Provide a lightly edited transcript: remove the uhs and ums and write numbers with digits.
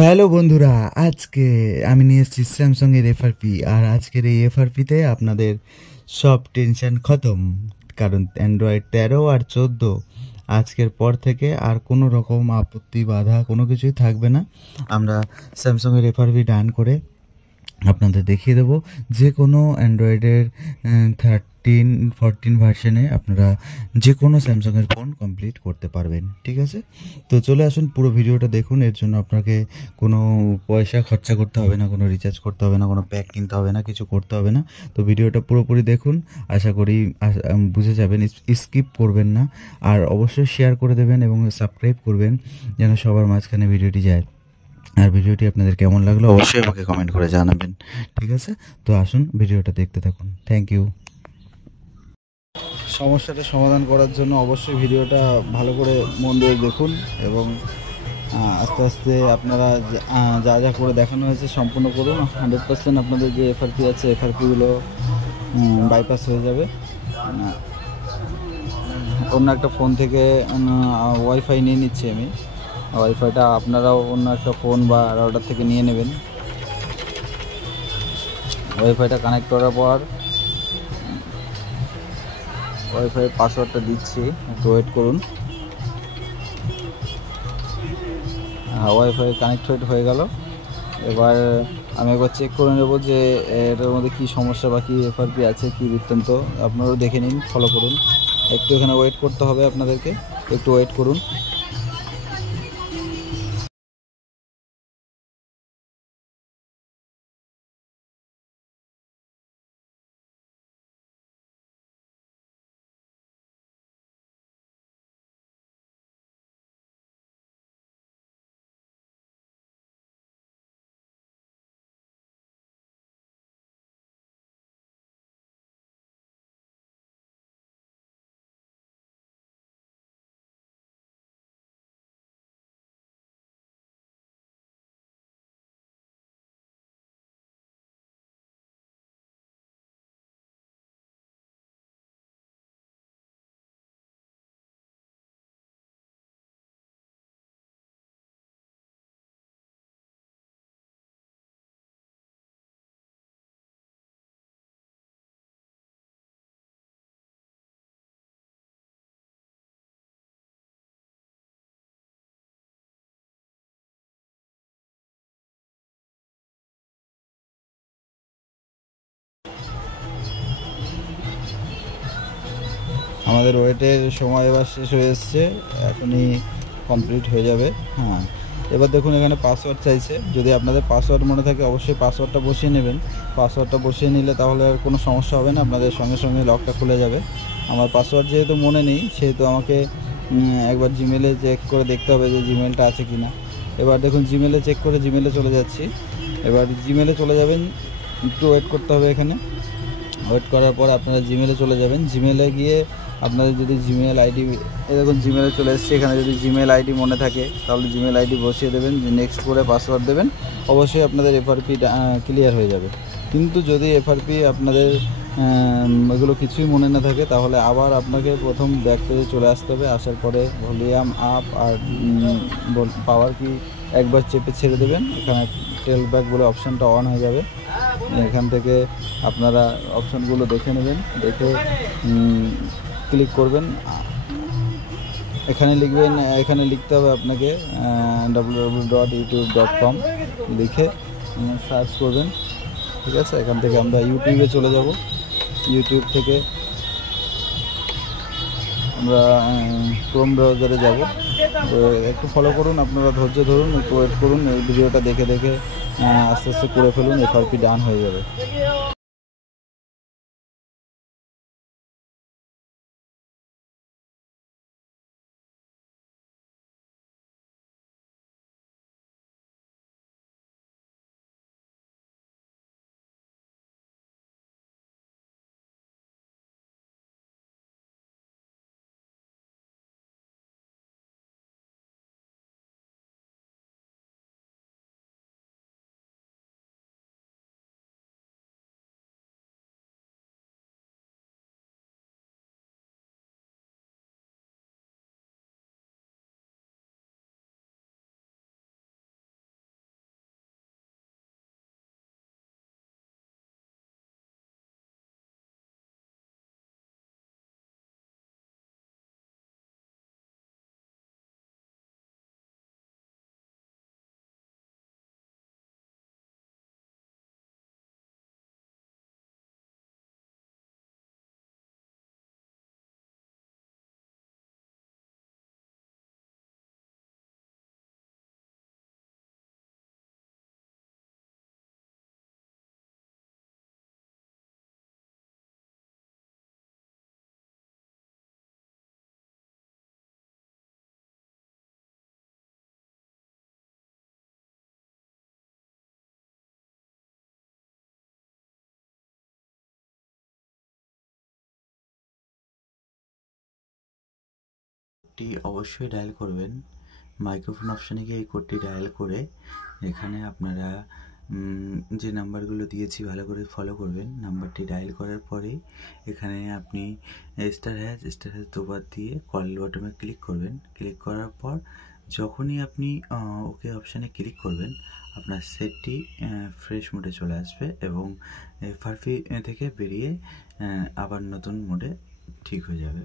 Hello বন্ধুরা, আজকে আমি নিয়ে এসেছি স্যামসাং এর এফআরপি। আর আজকের এই এফআরপিতে আপনাদের সব টেনশন খতম, কারণ অ্যান্ড্রয়েড 13 আর 14 আজকের পর থেকে আর কোনো রকম আপত্তি বাধা কোনো কিছুই থাকবে না। আমরা স্যামসাং এর এফআরপি ডান করে আপনাদের দেখিয়ে দেবো যে কোনো অ্যান্ড্রয়েডের 13-14 ভার্সনে আপনারা যে কোনো স্যামসাংয়ের ফোন কমপ্লিট করতে পারবেন। ঠিক আছে, তো চলে আসুন, পুরো ভিডিওটা দেখুন। এর জন্য আপনাকে কোনো পয়সা খরচা করতে হবে না, কোনো রিচার্জ করতে হবে না, কোনো প্যাক কিনতে হবে না, কিছু করতে হবে না। তো ভিডিওটা পুরোপুরি দেখুন, আশা করি বুঝে যাবেন। স্কিপ করবেন না, আর অবশ্যই শেয়ার করে দেবেন এবং সাবস্ক্রাইব করবেন যেন সবার মাঝখানে ভিডিওটি যায়। আর ভিডিওটি আপনাদের কেমন লাগলো অবশ্যই আমাকে কমেন্ট করে জানাবেন। ঠিক আছে, তো আসুন ভিডিওটা দেখতে থাকুন। Thank you. সমস্যাটা সমাধান করার জন্য অবশ্যই ভিডিওটা ভালো করে মন দিয়ে দেখুন এবং আস্তে আস্তে আপনারা যা যা করে দেখানো হয়েছে সম্পূর্ণ করুন। 100% আপনাদের যে এফআরপি আছে, এফআরপিগুলো বাইপাস হয়ে যাবে। অন্য একটা ফোন থেকে ওয়াইফাই নিয়ে নিচ্ছি আমি। ওয়াইফাইটা আপনারাও অন্য একটা ফোন বা রাউটার থেকে নিয়ে নেবেন। ওয়াইফাইটা কানেক্ট করার পর ওয়াইফাই পাসওয়ার্ডটা দিচ্ছি, একটু ওয়েট করুন। ওয়াইফাই কানেক্টেড হয়ে গেল। এবার আমি একবার চেক করে নেব যে এটার মধ্যে কী সমস্যা বা কী এফআরপি আছে, কী বৃত্তান্ত। আপনারাও দেখে নিন, ফলো করুন। একটু এখানে ওয়েট করতে হবে আপনাদেরকে, একটু ওয়েট করুন। আমাদের ওয়েটের সময় এবার শেষ হয়ে এসছে, এখনই কমপ্লিট হয়ে যাবে। হ্যাঁ, এবার দেখুন এখানে পাসওয়ার্ড চাইছে। যদি আপনাদের পাসওয়ার্ড মনে থাকে অবশ্যই পাসওয়ার্ডটা বসিয়ে নেবেন। পাসওয়ার্ডটা বসিয়ে নিলে তাহলে আর কোনো সমস্যা হবে না, আপনাদের সঙ্গে সঙ্গে লকটা খুলে যাবে। আমার পাসওয়ার্ড যেহেতু মনে নেই, সেহেতু আমাকে একবার জিমেলে চেক করে দেখতে হবে যে জিমেলটা আছে কি না। এবার দেখুন জিমেলে চেক করে জিমেলে চলে যাচ্ছি। এবার জিমেলে চলে যাবেন, একটু ওয়েট করতে হবে। এখানে ওয়েট করার পর আপনারা জিমেলে চলে যাবেন। জিমেলে গিয়ে আপনাদের যদি জিমেল আইডি, দেখুন জিমেলে চলে এসেছে। এখানে যদি জিমেল আইডি মনে থাকে তাহলে জিমেল আইডি বসিয়ে দেবেন, নেক্সট করে পাসওয়ার্ড দেবেন। অবশ্যই আপনাদের এফআরপি ক্লিয়ার হয়ে যাবে। কিন্তু যদি এফআরপি আপনাদের এগুলো কিছুই মনে না থাকে তাহলে আবার আপনাকে প্রথম ব্যাক পেজে চলে আসতে হবে। আসার পরে ভলিউম আপ আর পাওয়ার কি একবার চেপে ছেড়ে দেবেন। এখানে টেল ব্যাক বলে অপশানটা অন হয়ে যাবে। এখান থেকে আপনারা অপশানগুলো দেখে নেবেন, দেখে ক্লিক করবেন। এখানে লিখবেন, এখানে লিখতে হবে আপনাকে www.youtube.com লিখে সার্চ করবেন। ঠিক আছে, এখান থেকে আমরা ইউটিউবে চলে যাব। ইউটিউব থেকে আমরা ক্রোম ব্রাউজারে যাব। একটু ফলো করুন, আপনারা ধৈর্য ধরুন, একটু ওয়েট করুন। এই ভিডিওটা দেখে দেখে আস্তে আস্তে করে ফেলুন, এফআরপি ডান হয়ে যাবে। কোডটি অবশ্যই ডায়াল করবেন। মাইক্রোফোন অপশানে গিয়ে এই কোডটি ডায়াল করে এখানে আপনারা যে নাম্বারগুলো দিয়েছি ভালো করে ফলো করবেন। নাম্বারটি ডায়াল করার পরেই এখানে আপনি স্টার হ্যাশ দুবার দিয়ে কল বটমে ক্লিক করবেন। ক্লিক করার পর যখনই আপনি ওকে অপশানে ক্লিক করবেন আপনার সেটটি ফ্রেশ মোডে চলে আসবে এবং ফারফি থেকে বেরিয়ে আবার নতুন মোডে ঠিক হয়ে যাবে।